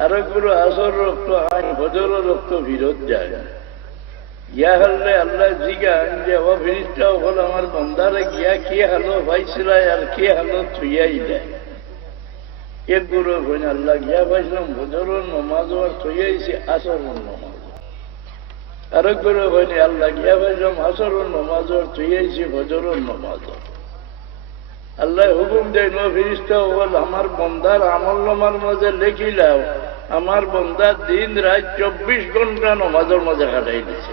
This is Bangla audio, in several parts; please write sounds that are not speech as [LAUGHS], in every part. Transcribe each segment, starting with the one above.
আরেকগুলো আসর রক্ত, আইন হজরের রক্ত ফিরত যায়। ইয়া হলে আল্লাহ জিগান যে, ও ফিরিস্তা হল আমার বন্দারে গিয়া কি হালো পাইছিলাই আর কি হালো থুইয়াই দেয়। এক গুরু হইন আল্লাহ গিয়া পাইছিলাম হজরের নমাজ আর থুইয়াইছি আসরের নমাজ আরেক করে হয়নি আল্লাহ গিয়া পাইলাম আসরের নমাজ আর থুইয়াইছি হজরের নমাজ আল্লাহ হুকুম দেয় ন ফিরিস্তা হল আমার বন্দার আমল নমার মাঝে লেখিলাও আমার বন্দা দিন রাত চব্বিশ ঘণ্টা নমাজের মাঝে কাটাই দিছে।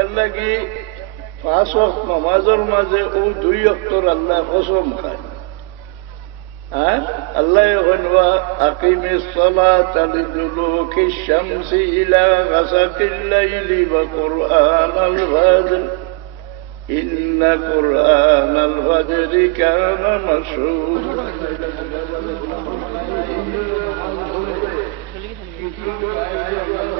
এর লাগি পাঁচ নমাজের মাঝে ও দুই অক্টর আল্লাহ কসম খায়। الله يغنوا أقم الصلاة لدلوك الشمس إلى غسق الليل وقرآن الغدر إن قرآن الغدر كان مشهورا Thank [LAUGHS] you.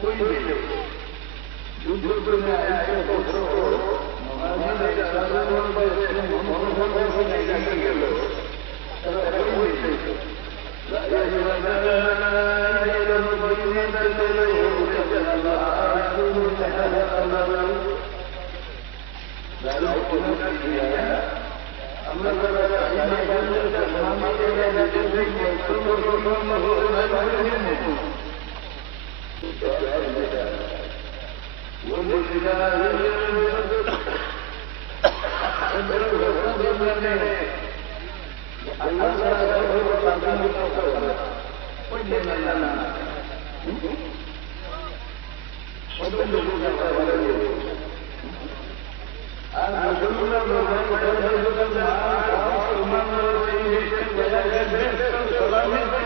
কইবে যুদ্ধ করে আইসা বছর মহাজীর সাধারণ বয়সে মনোভাব হয়ে গেল তারা কইবে لا يجوز আমরা آء مغلوب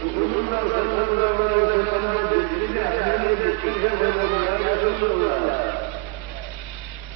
Resulullah sallallahu aleyhi ve sellem dedi ki, "Ehlenle bir kürşe verin ya Resulullah."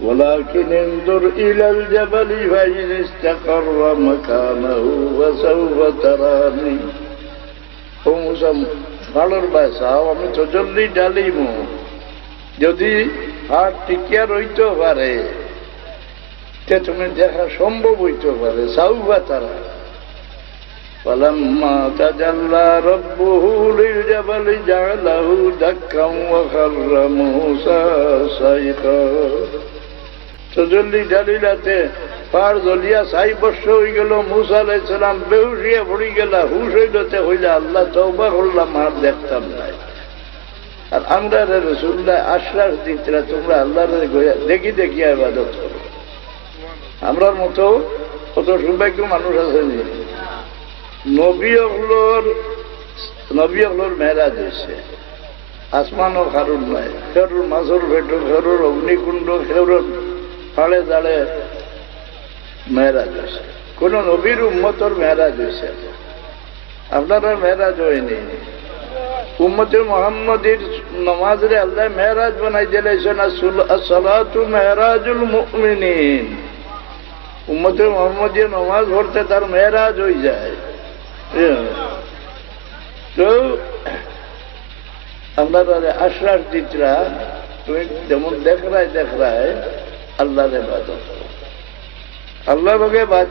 ولكن انظر إلى الجبل فإن استقر مكانه وسوف تراني ও মুসাম ভালোর বাসাও আমি তো জলদি ডালিম যদি হাত টিকিয়া রইতে পারে তে তুমি দেখা সম্ভব হইতে পারে সাউবা তারা فلما تجلى ربه للجبل جعله دكا وخر موسى صيقا তজল্লি ডালিলাতে পার জলিয়া সাই বর্ষ হয়ে গেল মুসা আলাইসালাম বেহুশিয়া পড়ি গেলা, হুশ হইলতে হইলে, আল্লাহ তৌবা করলাম আর দেখতাম নাই। আর আমরা রসুল্লাহ আশ্বাস দিতরা, তোমরা আল্লাহ দেখি দেখি আবাদত আমরার মতো কত সৌভাগ্য মানুষ আছে নি? অগলোর নবী মেয়েরাজ হয়েছে আসমানও খারুন নাই, খেরুর, মাছর, ভেটো, খেরুর, অগ্নিকুণ্ড খেরুর ফাড়ে দাঁড়ে মেয়েরাজ হয়েছে কোন নবীর উম্মতর মেয়েরাজ হয়েছে আপনারা মেয়েরাজ হয়নি। উম্মতে মোহাম্মদীর নমাজরে আল্লাহ মেহরাজ বানাই দিলেছেন সালাতু মেহরাজুল মুমিনিন। উম্মতে মোহাম্মদী নমাজ পড়তে তার মেহরাজ হয়ে যায়। তো আপনারা আশ্বাস দিতরা তুমি যেমন দেখ রায় দেখ রায় আল্লাহরে বাদ আল্লাহ লোকে বাদ